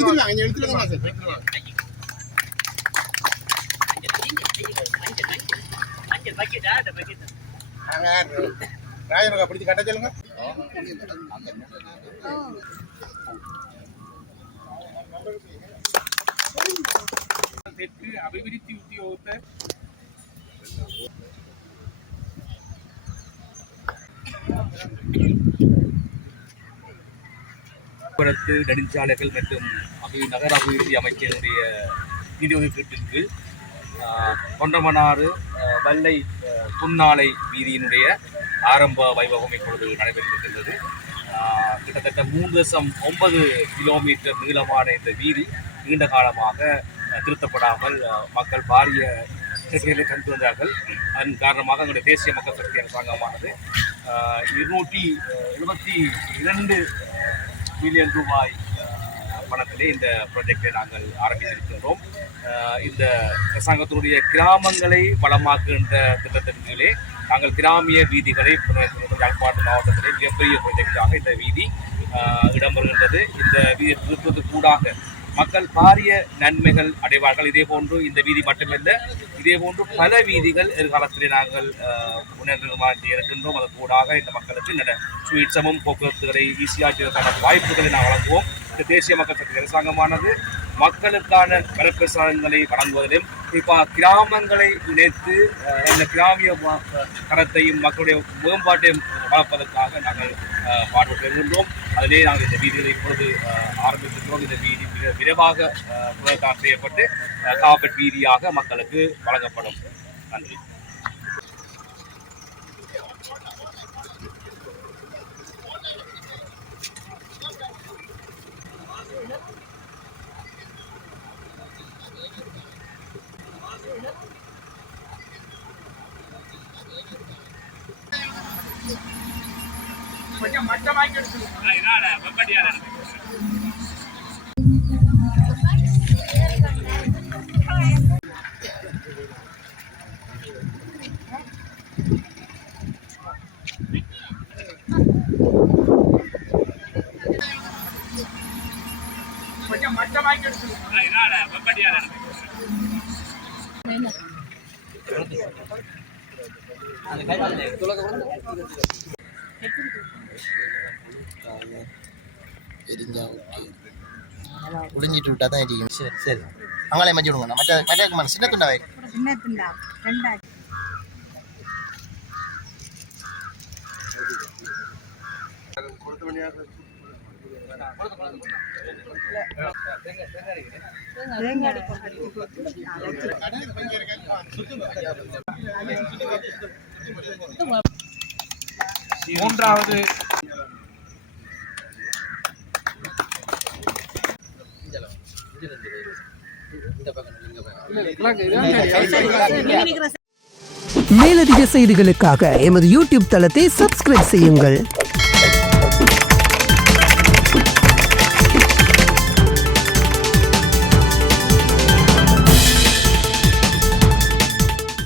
ராஜனுக்கு பிடிச்சி கட்ட சொல்லுங்க. தெற்கு அபிவிருத்தி உத்தியோகத்தர் போக்குவரத்து நெடுஞ்சாலைகள் மற்றும் நகர அபிவிருத்தி அமைச்சருடைய நிதி ஒதுக்கீட்டிற்கு கொண்டமனாறு வல்லை துன்னாலை வீதியினுடைய ஆரம்ப வைபவம் இப்பொழுது நடைபெற்றிருக்கின்றது. கிட்டத்தட்ட 3.9 கிலோமீட்டர் நீளமான இந்த வீதி நீண்ட காலமாக திருத்தப்படாமல் மக்கள் பாரிய பிரச்சனைகளை கண்டு வந்தார்கள். அதன் காரணமாக எங்களுடைய தேசிய மக்கள் சக்தி அரசாங்கமானது 272 மில்லியன் ரூபாய் பணத்திலே இந்த ப்ராஜெக்டை நாங்கள் ஆரம்பித்திருக்கின்றோம். இந்த அரசாங்கத்தினுடைய கிராமங்களை வளமாக்குகின்ற திட்டத்தின் கீழே நாங்கள் கிராமிய வீதிகளை யாழ்ப்பாணம் மாவட்டத்திலே மிகப்பெரிய ப்ராஜெக்டாக இந்த வீதி இடம்பெறுகின்றது. இந்த வீதியை திருத்துவதற்கு கூடாக மக்கள் பாரிய நன்மைகள் அடைவார்கள். இதே போன்று இந்த வீதி மட்டுமல்ல, இதே போன்று பல வீதிகள் எதிர்காலத்திலே நாங்கள் புனர்நிர்மாணம் செய்ய இருக்கின்றோம். அதன் கூடாக இந்த மக்களுக்கு சுயட்சமும் போக்குவரத்துகளை ஈஸியாக செய்வதற்கான வாய்ப்புகளை நான் வழங்குவோம். இந்த தேசிய மக்கள் சக்தி அரசாங்கமானது மக்களுக்கான வரப்பிரசாதங்களை வழங்குவதிலும் குறிப்பாக கிராமங்களை இணைத்து இந்த கிராமிய தரத்தையும் மக்களுடைய மேம்பாட்டையும் வளர்ப்பதற்காக நாங்கள் பாடுபட்டு வருகின்றோம். அதிலே நாங்கள் இந்த வீதிகளை இப்பொழுது ஆரம்பித்திருக்கிறோம். இந்த வீதி மிக விரைவாக புனர்காலம் செய்யப்பட்டு காப்பட் வீதியாக மக்களுக்கு வழங்கப்படும். நன்றி. கொஞ்சம் மட்டமாக்கி உளிஞ்சிட்டு விட்டா தான் எரியும். சரி சரி, அவங்களே மஞ்சள் விடுங்க. மற்ற சின்ன துண்டாவே மூன்றாவது மேலதிக செய்திகளுக்காக எமது யூடியூப் தளத்தை சப்ஸ்கிரைப் செய்யுங்கள்.